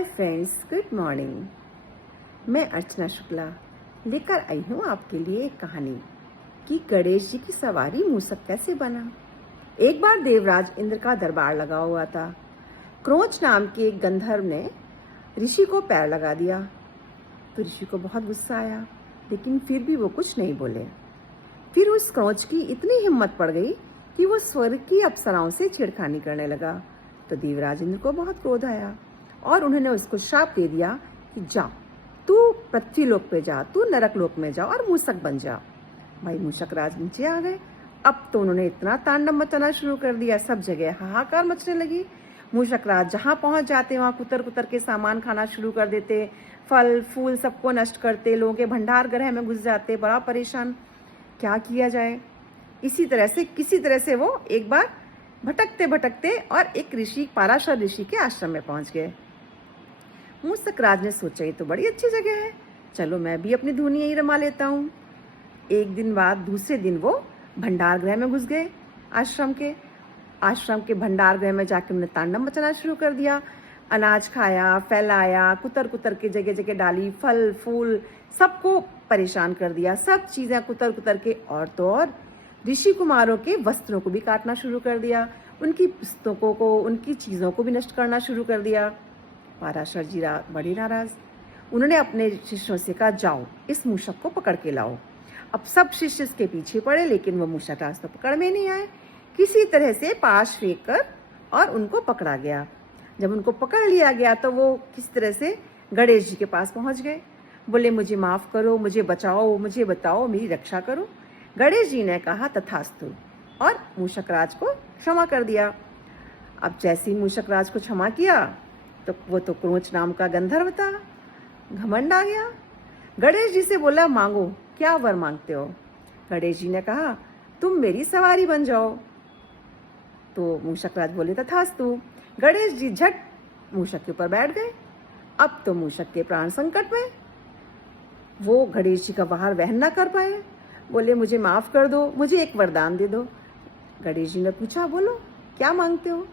Hi friends, good morning. मैं अर्चना शुक्ला लेकर आई हूँ आपके लिए एक कहानी कि गणेश जी की सवारी मूसक कैसे बना। एक बार देवराज इंद्र का दरबार लगा हुआ था। क्रोंच नाम के एक गंधर्व ने ऋषि को पैर लगा दिया तो ऋषि को बहुत गुस्सा आया, लेकिन फिर भी वो कुछ नहीं बोले। फिर उस क्रोंच की इतनी हिम्मत पड़ गई कि वो स्वर्ग की अप्सराओं से छेड़खानी करने लगा। तो देवराज इंद्र को बहुत क्रोध आया और उन्होंने उसको श्राप दे दिया कि जा, तू पृथ्वी लोक पे जा, तू नरक लोक में जा और मूसक बन जा। भाई मूसक राज नीचे आ गए। अब तो उन्होंने इतना तांडव मचाना शुरू कर दिया, सब जगह हाहाकार मचने लगी। मूसक राज जहाँ पहुंच जाते वहां कुतर कुतर के सामान खाना शुरू कर देते, फल फूल सबको नष्ट करते, लोगों के भंडार गृह में घुस जाते। बड़ा परेशान, क्या किया जाए। किसी तरह से वो एक बार भटकते भटकते और एक ऋषि, पाराशर ऋषि के आश्रम में पहुंच गए। मूसक राज ने सोचा ये तो बड़ी अच्छी जगह है, चलो मैं भी अपनी धुनी यहीं रमा लेता हूँ। एक दिन बाद दूसरे दिन वो भंडार गृह में घुस गए। आश्रम के भंडार गृह में जाकर उन्होंने तांडव मचाना शुरू कर दिया। अनाज खाया, फैलाया, कुतर कुतर के जगह जगह डाली, फल फूल सबको परेशान कर दिया। सब चीजें कुतर कुतर के, और तो और ऋषि कुमारों के वस्त्रों को भी काटना शुरू कर दिया, उनकी पुस्तकों को, उनकी चीजों को भी नष्ट करना शुरू कर दिया। पाराशर जी बड़े नाराज। उन्होंने अपने शिष्यों से कहा, जाओ इस मूषक को पकड़ के लाओ। अब सब शिष्य इसके पीछे पड़े, लेकिन वो मूषक राज तो पकड़ में नहीं आए। किसी तरह से पाश फेंक कर और उनको पकड़ा गया। जब उनको पकड़ लिया गया तो वो किस तरह से गणेश जी के पास पहुंच गए। बोले, मुझे माफ करो, मुझे बचाओ, मुझे बताओ, मेरी रक्षा करो। गणेश जी ने कहा तथास्तु और मूषक राज को क्षमा कर दिया। अब जैसे ही मूषक राज को क्षमा किया तो वो तो क्रोंच नाम का गंधर्व था, घमंड आ गया। गणेश जी से बोला, मांगो, क्या वर मांगते हो। गणेश जी ने कहा, तुम मेरी सवारी बन जाओ। तो मूषक राज बोले तथास्तु। गणेश जी झट मूषक के ऊपर बैठ गए। अब तो मूषक के प्राण संकट में, वो गणेश जी का भार वहन ना कर पाए। बोले, मुझे माफ कर दो, मुझे एक वरदान दे दो। गणेश जी ने पूछा, बोलो क्या मांगते हो।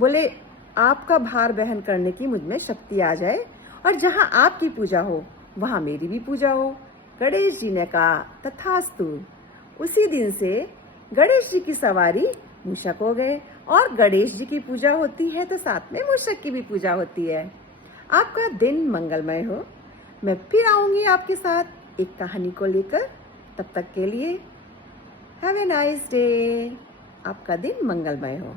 बोले, आपका भार वहन करने की मुझ में शक्ति आ जाए और जहां आपकी पूजा हो वहां मेरी भी पूजा हो। गणेश जी ने कहा तथास्तु। उसी दिन से गणेश जी की सवारी मूषक हो गए, और गणेश जी की पूजा होती है तो साथ में मूषक की भी पूजा होती है। आपका दिन मंगलमय हो। मैं फिर आऊंगी आपके साथ एक कहानी को लेकर। तब तक के लिए हैव ए नाइस डे। आपका दिन मंगलमय हो।